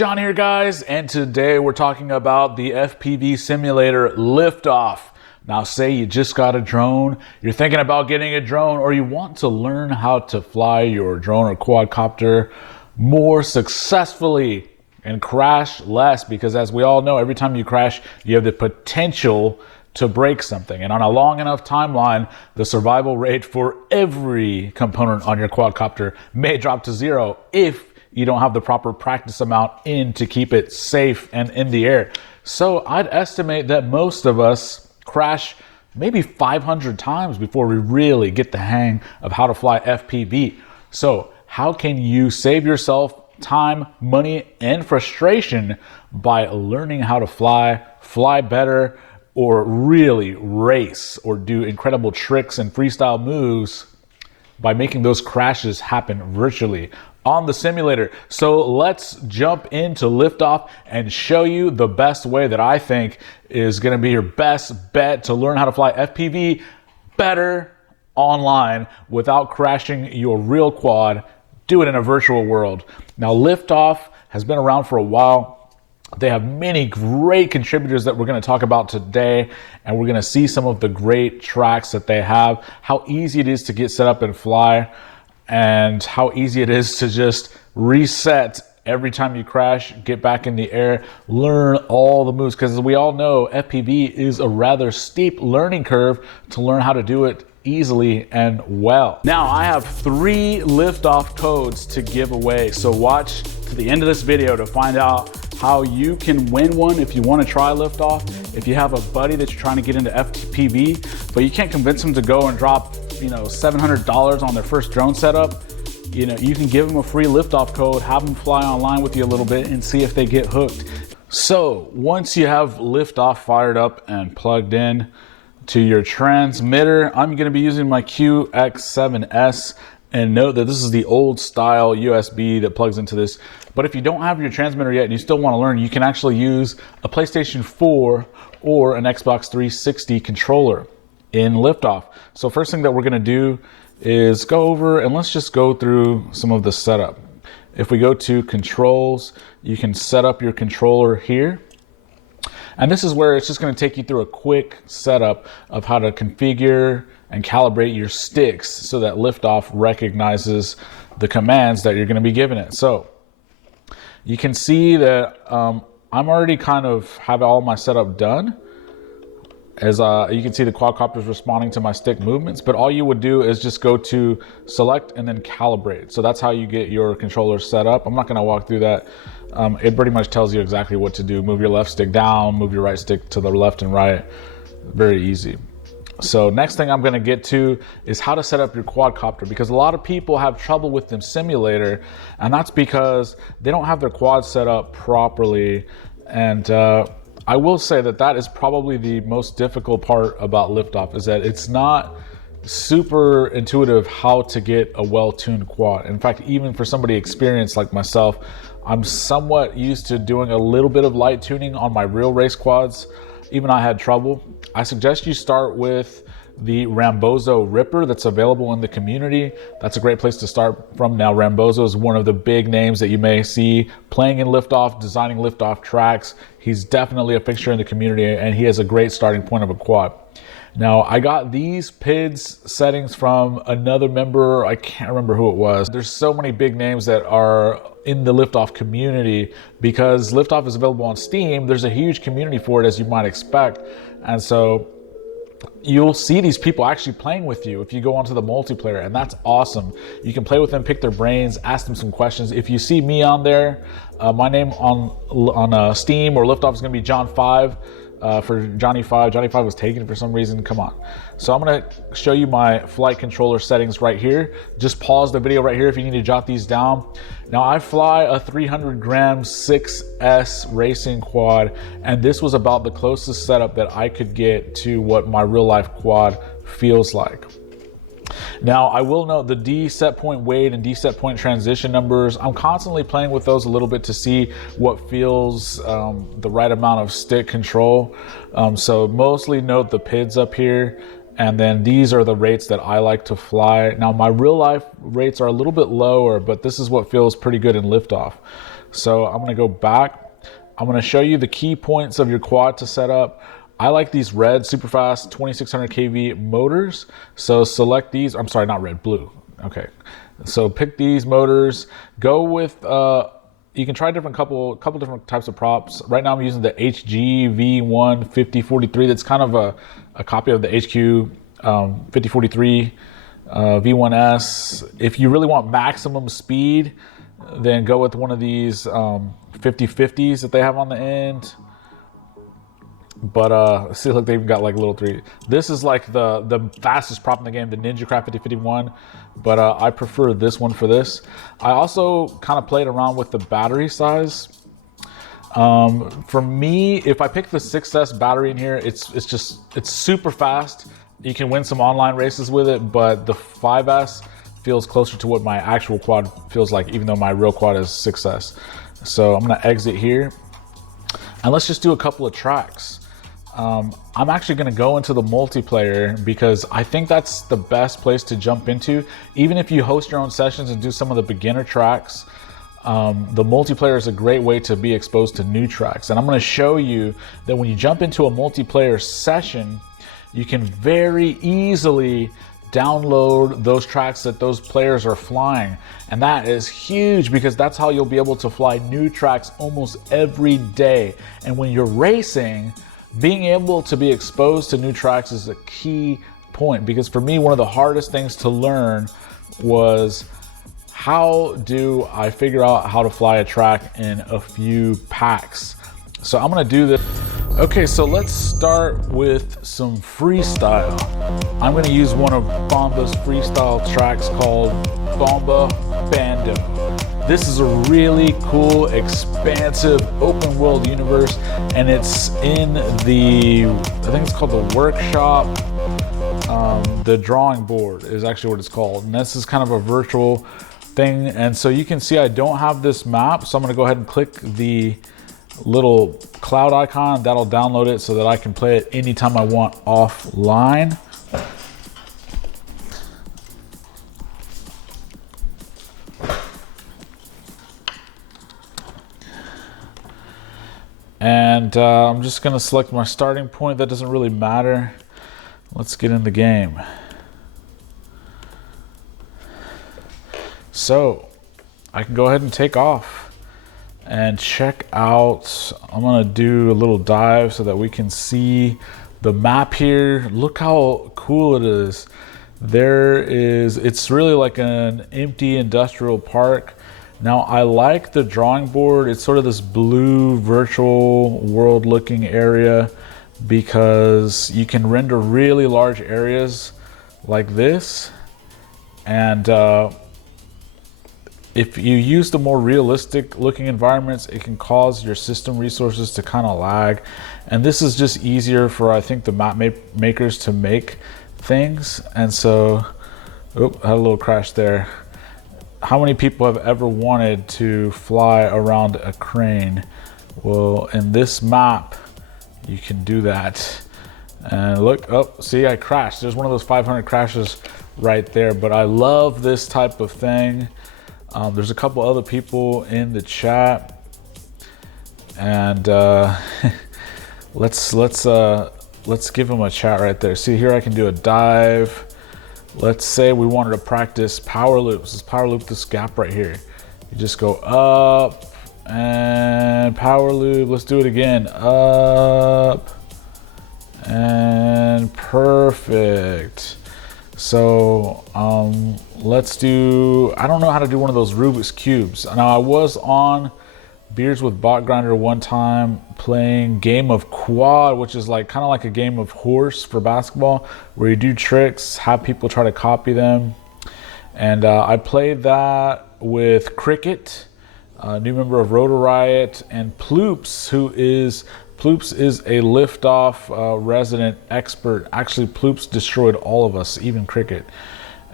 John here, guys, and today we're talking about the FPV simulator Liftoff. Now, say you just got a drone, you're thinking about getting a drone, or you want to learn how to fly your drone or quadcopter more successfully and crash less, because as we all know, every time you crash, you have the potential to break something. And on a long enough timeline, the survival rate for every component on your quadcopter may drop to zero if you don't have the proper practice amount in to keep it safe and in the air. So I'd estimate that most of us crash maybe 500 times before we really get the hang of how to fly FPV. So how can you save yourself time, money, and frustration by learning how to fly better, or really race or do incredible tricks and freestyle moves by making those crashes happen virtually on the simulator? So let's jump into Liftoff and show you the best way that I think is going to be your best bet to learn how to fly FPV better online without crashing your real quad. Do it in a virtual world. Now, Liftoff has been around for a while. They have many great contributors that we're going to talk about today, and we're going to see some of the great tracks that they have, how easy it is to get set up and fly, and how easy it is to just reset every time you crash, get back in the air, learn all the moves, because as we all know, FPV is a rather steep learning curve to learn how to do it easily and well. Now, I have 3 Liftoff codes to give away, so watch to the end of this video to find out how you can win one if you want to try Liftoff. If you have a buddy that you're trying to get into FPV, but you can't convince them to go and drop, $700 on their first drone setup, you can give them a free Liftoff code, have them fly online with you a little bit and see if they get hooked. So once you have Liftoff fired up and plugged in to your transmitter, I'm going to be using my QX7S, and note that this is the old style USB that plugs into this. But if you don't have your transmitter yet and you still want to learn, you can actually use a PlayStation 4 or an Xbox 360 controller in Liftoff. So first thing that we're going to do is go over and let's just go through some of the setup. If we go to controls, you can set up your controller here. And this is where it's just going to take you through a quick setup of how to configure and calibrate your sticks so that Liftoff recognizes the commands that you're going to be giving it. So you can see that I'm already kind of have all my setup done. As you can see, the quadcopter is responding to my stick movements, but all you would do is just go to select and then calibrate. So that's how you get your controller set up. I'm not going to walk through that. It pretty much tells you exactly what to do. Move your left stick down, move your right stick to the left and right. Very easy. So next thing I'm going to get to is how to set up your quadcopter, because a lot of people have trouble with the simulator, and that's because they don't have their quad set up properly. And I will say that that is probably the most difficult part about Liftoff, is that it's not super intuitive how to get a well-tuned quad. In fact, even for somebody experienced like myself, I'm somewhat used to doing a little bit of light tuning on my real race quads. Even I had trouble. I suggest you start with the Rambozo Ripper that's available in the community. That's a great place to start from. Now, Rambozo is one of the big names that you may see playing in Liftoff, designing Liftoff tracks. He's definitely a fixture in the community, and he has a great starting point of a quad. Now, I got these PIDs settings from another member. I can't remember who it was. There's so many big names that are in the Liftoff community, because Liftoff is available on Steam. There's a huge community for it, as you might expect. And so you'll see these people actually playing with you if you go onto the multiplayer, and that's awesome. You can play with them, pick their brains, ask them some questions. If you see me on there, my name on Steam or Liftoff is going to be John 5. For Johnny 5. Johnny 5 was taken for some reason. Come on. So I'm going to show you my flight controller settings right here. Just pause the video right here if you need to jot these down. Now, I fly a 300 gram 6S racing quad, and this was about the closest setup that I could get to what my real life quad feels like. Now, I will note the D set point weight and D set point transition numbers. I'm constantly playing with those a little bit to see what feels the right amount of stick control. So mostly note the PIDs up here. And then these are the rates that I like to fly. Now, my real life rates are a little bit lower, but this is what feels pretty good in Liftoff. So I'm gonna go back. I'm gonna show you the key points of your quad to set up. I like these red super fast 2600 kV motors. So select these, I'm sorry, not red, blue. Okay, so pick these motors, go with, you can try couple different types of props. Right now I'm using the HG-V1 5043. That's kind of a copy of the HQ 5043 V1S. If you really want maximum speed, then go with one of these 5050s that they have on the end. But see, look, they've got like little three. This is like the fastest prop in the game, the NinjaCraft 5051. But I prefer this one for this. I also kind of played around with the battery size. For me, if I pick the 6S battery in here, it's super fast. You can win some online races with it, but the 5S feels closer to what my actual quad feels like, even though my real quad is 6S. So I'm gonna exit here, and let's just do a couple of tracks. I'm actually going to go into the multiplayer because I think that's the best place to jump into. Even if you host your own sessions and do some of the beginner tracks, the multiplayer is a great way to be exposed to new tracks. And I'm going to show you that when you jump into a multiplayer session, you can very easily download those tracks that those players are flying. And that is huge because that's how you'll be able to fly new tracks almost every day. And when you're racing, being able to be exposed to new tracks is a key point, because for me, one of the hardest things to learn was how do I figure out how to fly a track in a few packs. So I'm gonna do this. Okay, so let's start with some freestyle. I'm gonna use one of Bomba's freestyle tracks called Bomba Bando. This is a really cool, expansive, open world universe, and it's in the, I think it's called the workshop. The drawing board is actually what it's called. And this is kind of a virtual thing. And so you can see I don't have this map. So I'm gonna go ahead and click the little cloud icon. That'll download it so that I can play it anytime I want offline. And I'm just gonna select my starting point. That doesn't really matter. Let's get in the game. So I can go ahead and take off and check out. I'm gonna do a little dive so that we can see the map here. Look how cool it is. It's really like an empty industrial park. Now I like the drawing board. It's sort of this blue virtual world looking area because you can render really large areas like this. And if you use the more realistic looking environments, it can cause your system resources to kind of lag. And this is just easier for, I think, the map makers to make things. And so, had a little crash there. How many people have ever wanted to fly around a crane? Well, in this map, you can do that. And look, oh, see, I crashed. There's one of those 500 crashes right there. But I love this type of thing. There's a couple other people in the chat, and let's give them a chat right there. See, here I can do a dive. Let's say we wanted to practice power loops. Let's power loop this gap right here. You just go up and power loop. Let's do it again. Up and perfect. So let's do, I don't know how to do one of those Rubik's Cubes. Now I was on Beers with Bot Grinder one time playing Game of Quad, which is like kind of like a game of horse for basketball, where you do tricks, have people try to copy them. And I played that with Cricket, a new member of Rotor Riot, and Ploops, Ploops is a Liftoff resident expert. Actually, Ploops destroyed all of us, even Cricket.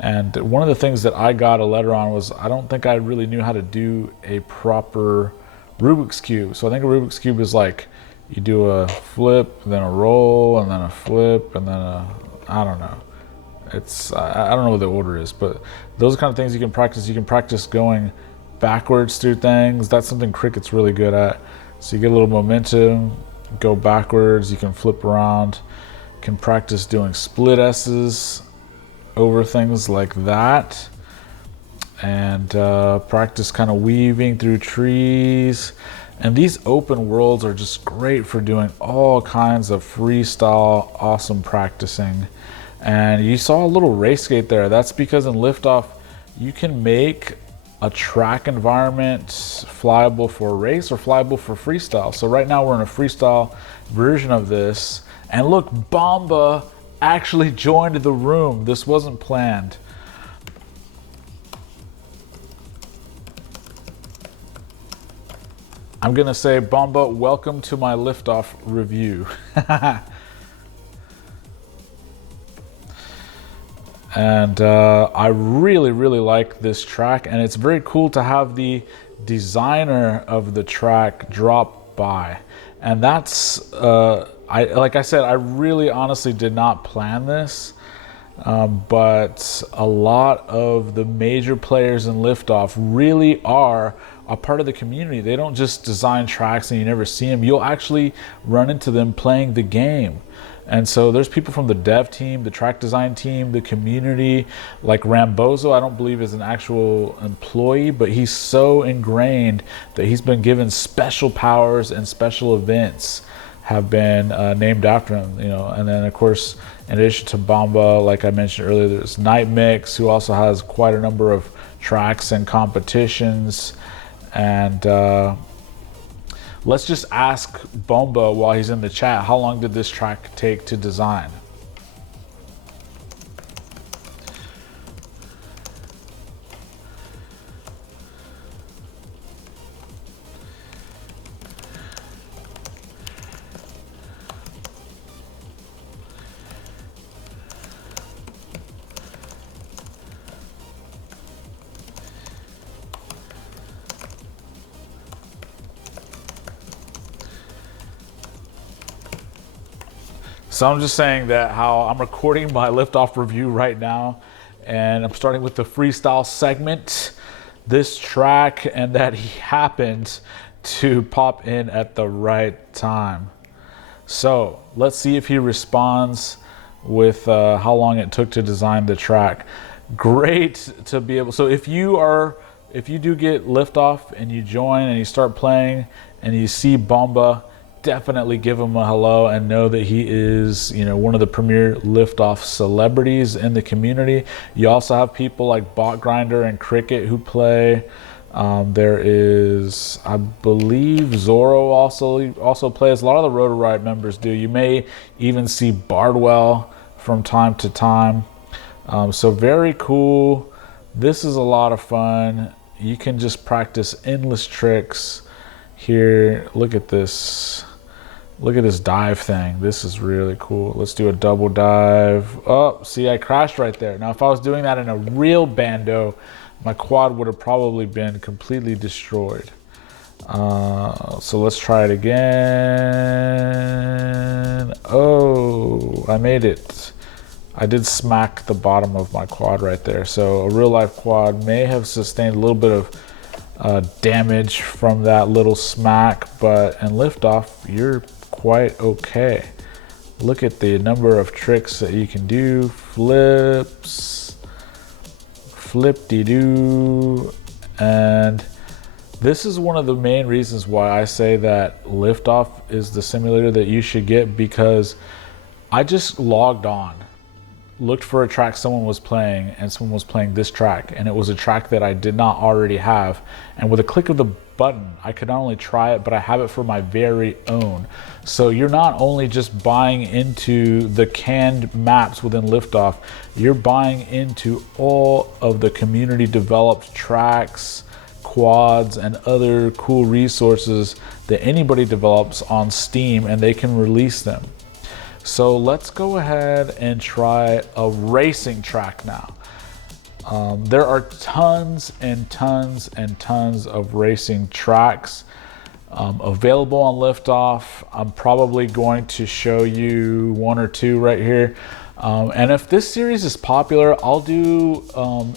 And one of the things that I got a letter on was I don't think I really knew how to do a proper Rubik's Cube. So I think a Rubik's Cube is like you do a flip, then a roll, and then a flip, and then I don't know. I don't know what the order is, but those kind of things you can practice. You can practice going backwards through things. That's something Cricket's really good at. So you get a little momentum, go backwards, you can flip around, can practice doing split S's over things like that, and practice kind of weaving through trees. And these open worlds are just great for doing all kinds of freestyle, awesome practicing. And you saw a little race gate there. That's because in Liftoff, you can make a track environment flyable for a race or flyable for freestyle. So right now we're in a freestyle version of this. And look, Bomba actually joined the room. This wasn't planned. I'm gonna say, Bomba, welcome to my Liftoff review. And I really, really like this track, and it's very cool to have the designer of the track drop by. And that's, like I said, I really honestly did not plan this, but a lot of the major players in Liftoff really are a part of the community. They don't just design tracks and you never see them. You'll actually run into them playing the game. And so there's people from the dev team, the track design team, the community, like Rambozo, I don't believe is an actual employee, but he's so ingrained that he's been given special powers, and special events have been named after him, you know. And then of course, in addition to Bomba, like I mentioned earlier, there's Night Mix, who also has quite a number of tracks and competitions. And let's just ask Bomba while he's in the chat, how long did this track take to design? So I'm just saying that how I'm recording my Liftoff review right now, and I'm starting with the freestyle segment, this track, and that he happened to pop in at the right time. So let's see if he responds with how long it took to design the track. Great to be able, so if you do get Liftoff and you join and you start playing and you see Bomba, definitely give him a hello and know that he is, you know, one of the premier Liftoff celebrities in the community. You also have people like Bot Grinder and Cricket who play. There is, I believe, Zorro also plays. A lot of the Rotor Riot members do. You may even see Bardwell from time to time. So very cool. This is a lot of fun. You can just practice endless tricks here. Look at this. Look at this dive thing. This is really cool. Let's do a double dive. Oh, see, I crashed right there. Now, if I was doing that in a real bando, my quad would have probably been completely destroyed. So let's try it again. Oh, I made it. I did smack the bottom of my quad right there. So a real life quad may have sustained a little bit of damage from that little smack, but in Liftoff, you're quite okay. Look at the number of tricks that you can do. Flips, flip-de-doo. And this is one of the main reasons why I say that Liftoff is the simulator that you should get, because I just logged on, looked for a track someone was playing, and someone was playing this track, and it was a track that I did not already have. And with a click of the button, I could not only try it, but I have it for my very own. So you're not only just buying into the canned maps within Liftoff, you're buying into all of the community developed tracks, quads, and other cool resources that anybody develops on Steam, and they can release them. So let's go ahead and try a racing track now. There are tons and tons and tons of racing tracks available on Liftoff. I'm probably going to show you one or two right here. And if this series is popular, I'll do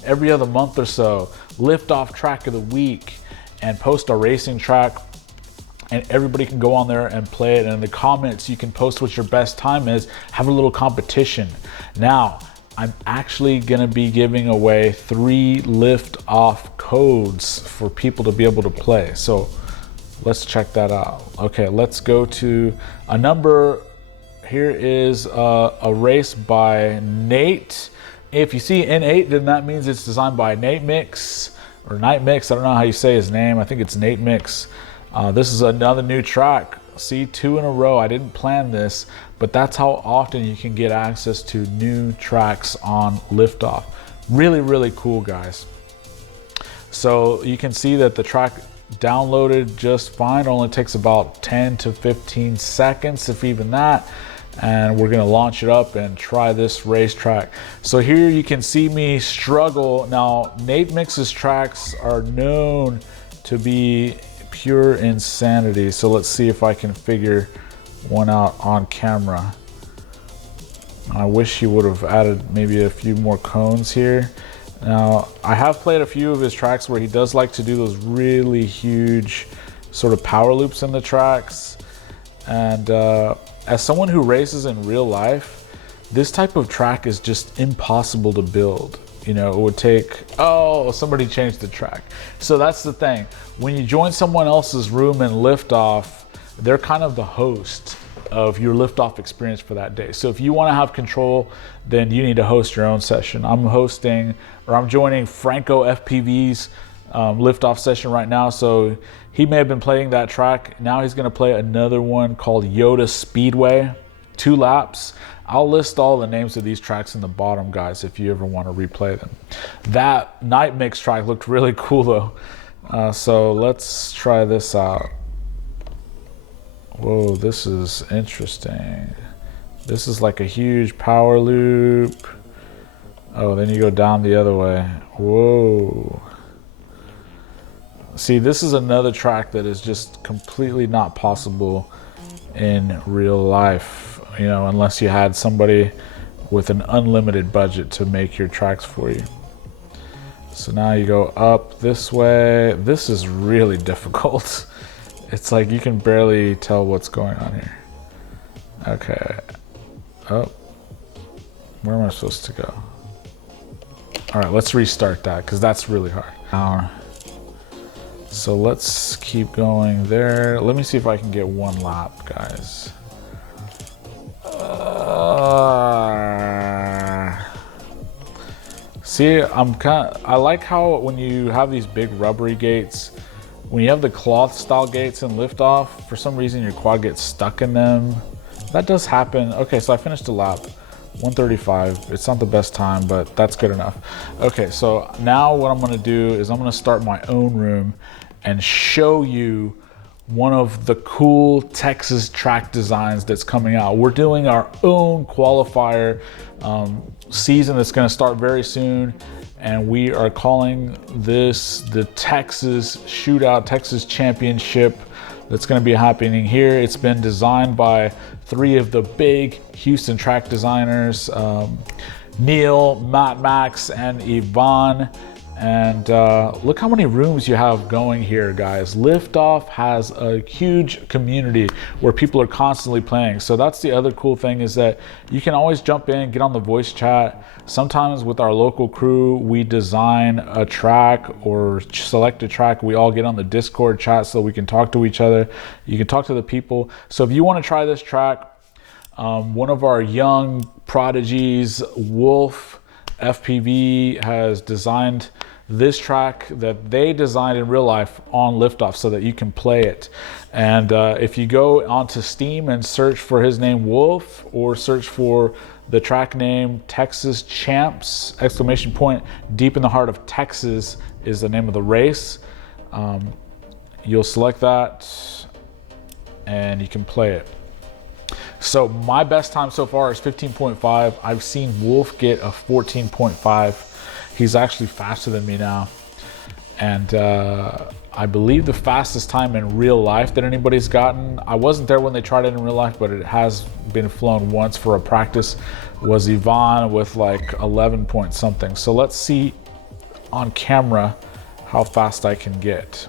every other month or so, Liftoff track of the week, and post a racing track, and everybody can go on there and play it. And in the comments, you can post what your best time is, have a little competition. Now, I'm actually gonna be giving away 3 Liftoff codes for people to be able to play. So let's check that out. Okay, let's go to a number. Here is a race by Nate. If you see N8, then that means it's designed by Nate Mix, or Night Mix. I don't know how you say his name. I think it's Nate Mix. This is another new track. See, 2 in a row. I didn't plan this, but that's how often you can get access to new tracks on Liftoff. Really, really cool, guys. So you can see that the track downloaded just fine. It only takes about 10 to 15 seconds, if even that. And we're gonna launch it up and try this racetrack. So here you can see me struggle. Now, Nate Mix's tracks are known to be pure insanity. So let's see if I can figure one out on camera. I wish he would have added maybe a few more cones here. Now, I have played a few of his tracks where he does like to do those really huge sort of power loops in the tracks. And as someone who races in real life, this type of track is just impossible to build. You know, it would take, oh, somebody changed the track. So that's the thing. When you join someone else's room in Liftoff, they're kind of the host of your Liftoff experience for that day. So if you want to have control, then you need to host your own session. I'm joining Franco FPV's Liftoff session right now. So he may have been playing that track. Now he's going to play another one called Yoda Speedway, 2 laps. I'll list all the names of these tracks in the bottom, guys, if you ever want to replay them. That Night Mix track looked really cool, though. So let's try this out. Whoa, this is interesting. This is like a huge power loop. Oh, then you go down the other way. Whoa. See, this is another track that is just completely not possible in real life, you know, unless you had somebody with an unlimited budget to make your tracks for you. So now you go up this way. This is really difficult. It's like you can barely tell what's going on here. Okay. Oh, where am I supposed to go? All right, let's restart that because that's really hard. So let's keep going there. Let me see if I can get 1 lap, guys. See, I like how when you have these big rubbery gates, when you have the cloth style gates in Liftoff, for some reason your quad gets stuck in them. That does happen. Okay, so I finished a lap, 1:35. It's not the best time, but that's good enough. Okay, so now what I'm gonna do is I'm gonna start my own room and show you one of the cool Texas track designs that's coming out. We're doing our own qualifier season that's gonna start very soon. And we are calling this the Texas Shootout, Texas Championship, that's going to be happening here. It's been designed by 3 of the big Houston track designers, Neil, Matt Max, and Yvonne. And look how many rooms you have going here, guys. Liftoff has a huge community where people are constantly playing. So that's the other cool thing, is that you can always jump in, get on the voice chat. Sometimes with our local crew, we design a track or select a track. We all get on the Discord chat so we can talk to each other. You can talk to the people. So if you want to try this track, one of our young prodigies, Wolf FPV, has designed this track that they designed in real life on Liftoff so that you can play it. And if you go onto Steam and search for his name, Wolf, or search for the track name Texas Champs, exclamation point, deep in the heart of Texas is the name of the race. You'll select that and you can play it. So my best time so far is 15.5. I've seen Wolf get a 14.5. He's actually faster than me now. And I believe the fastest time in real life that anybody's gotten, I wasn't there when they tried it in real life, but it has been flown once for a practice, was Yvonne with like 11 point something. So let's see on camera how fast I can get.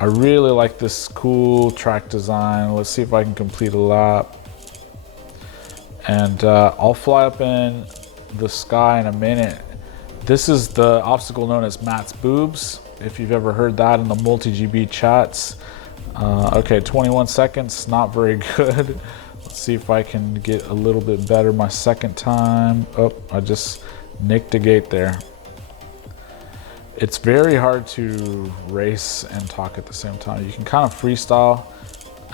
I really like this cool track design. Let's see if I can complete a lap. And I'll fly up in the sky in a minute. This is the obstacle known as Matt's boobs, if you've ever heard that in the multi-GB chats. Okay, 21 seconds, not very good. Let's see if I can get a little bit better my second time. Oh, I just nicked a gate there. It's very hard to race and talk at the same time. You can kind of freestyle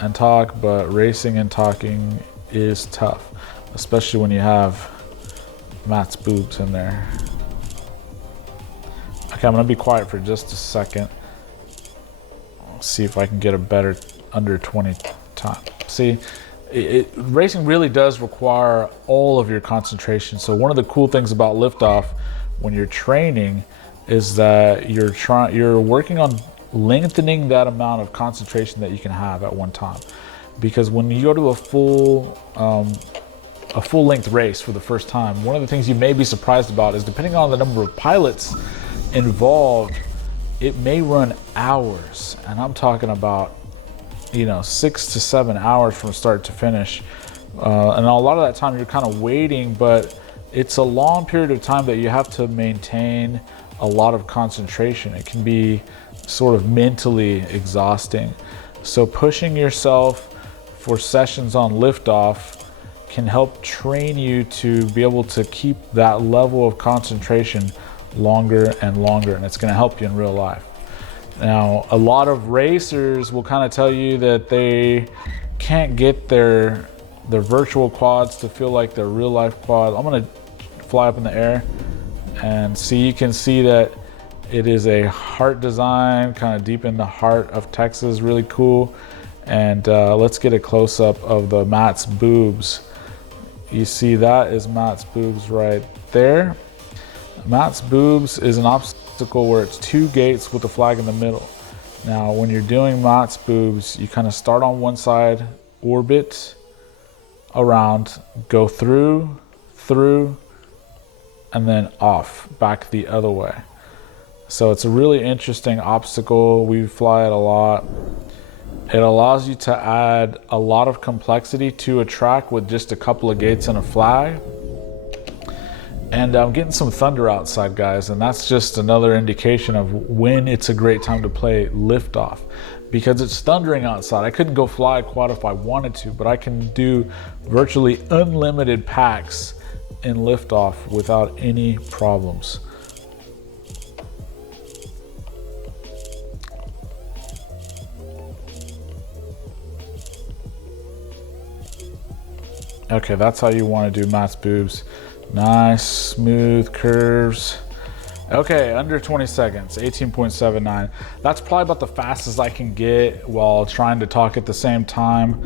and talk, but racing and talking is tough, especially when you have Matt's boobs in there. Okay, I'm gonna be quiet for just a second. See if I can get a better under 20 time. See, racing really does require all of your concentration. So one of the cool things about Liftoff when you're training is that you're working on lengthening that amount of concentration that you can have at one time. Because when you go to a full length race for the first time, one of the things you may be surprised about is, depending on the number of pilots involved, it may run hours, and I'm talking about 6 to 7 hours from start to finish, and a lot of that time you're kind of waiting, but it's a long period of time that you have to maintain a lot of concentration. It can be sort of mentally exhausting. So pushing yourself for sessions on Liftoff can help train you to be able to keep that level of concentration longer and longer, and it's going to help you in real life. Now, a lot of racers will kind of tell you that they can't get their virtual quads to feel like their real life quads. I'm going to fly up in the air and see. You can see that it is a heart design, kind of deep in the heart of Texas. Really cool. And let's get a close-up of the Matt's boobs. You see that is Matt's boobs right there. Matt's boobs is an obstacle where it's 2 gates with a flag in the middle. Now, when you're doing Matt's boobs, you kind of start on one side, orbit around, go through, and then off, back the other way. So it's a really interesting obstacle. We fly it a lot. It allows you to add a lot of complexity to a track with just a couple of gates and a flag. And I'm getting some thunder outside, guys, and that's just another indication of when it's a great time to play Liftoff, because it's thundering outside. I couldn't go fly a quad if I wanted to, but I can do virtually unlimited packs in Liftoff without any problems. Okay, that's how you want to do Matt's boobs. Nice, smooth curves. Okay, under 20 seconds, 18.79. That's probably about the fastest I can get while trying to talk at the same time.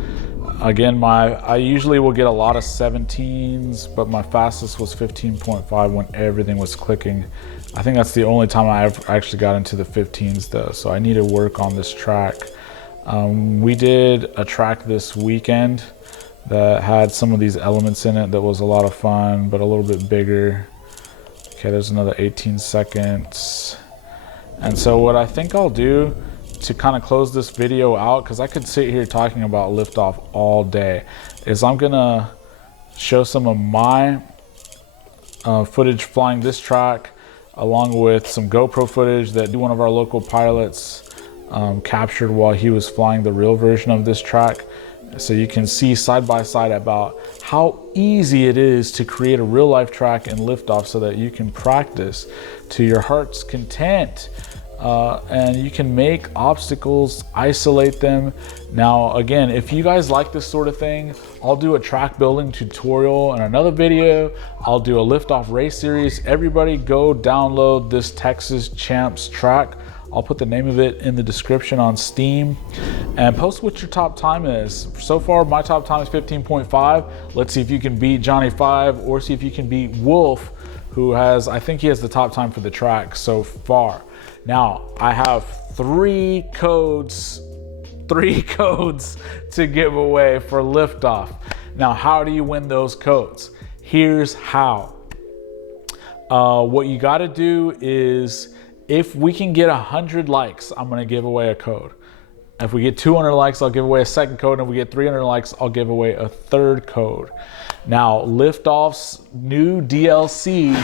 Again, I usually will get a lot of 17s, but my fastest was 15.5 when everything was clicking. I think that's the only time I've actually got into the 15s though, so I need to work on this track. We did a track this weekend that had some of these elements in it that was a lot of fun, but a little bit bigger. Okay, there's another 18 seconds. And so what I think I'll do to kind of close this video out, because I could sit here talking about Liftoff all day, is I'm gonna show some of my footage flying this track, along with some GoPro footage that one of our local pilots captured while he was flying the real version of this track. So you can see side by side about how easy it is to create a real life track in Liftoff, so that you can practice to your heart's content, and you can make obstacles, isolate them. Now, again, if you guys like this sort of thing, I'll do a track building tutorial in another video. I'll do a Liftoff race series. Everybody go download this Texas Champs track. I'll put the name of it in the description on Steam, and post what your top time is. So far, my top time is 15.5. Let's see if you can beat Johnny 5, or see if you can beat Wolf, who has, I think he has the top time for the track so far. Now, I have three codes to give away for Liftoff. Now, how do you win those codes? Here's how. What you got to do is, if we can get 100 likes, I'm going to give away a code. If we get 200 likes, I'll give away a second code. And if we get 300 likes, I'll give away a third code. Now, Liftoff's new DLC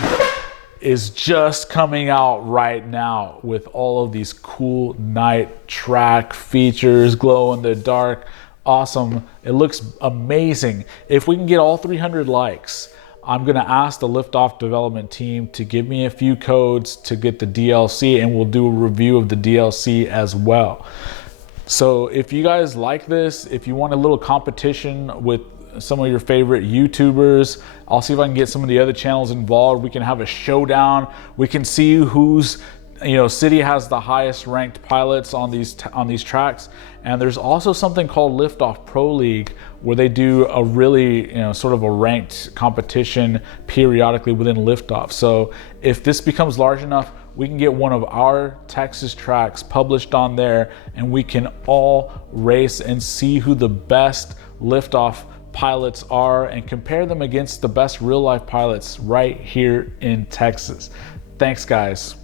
is just coming out right now with all of these cool night track features, glow in the dark. Awesome. It looks amazing. If we can get all 300 likes, I'm going to ask the Liftoff development team to give me a few codes to get the DLC, and we'll do a review of the DLC as well. So if you guys like this, if you want a little competition with some of your favorite YouTubers, I'll see if I can get some of the other channels involved. We can have a showdown. We can see who's, city has the highest ranked pilots on these tracks. And there's also something called Liftoff Pro League, where they do a really, sort of a ranked competition periodically within Liftoff. So if this becomes large enough, we can get one of our Texas tracks published on there, and we can all race and see who the best Liftoff pilots are and compare them against the best real life pilots right here in Texas. Thanks, guys.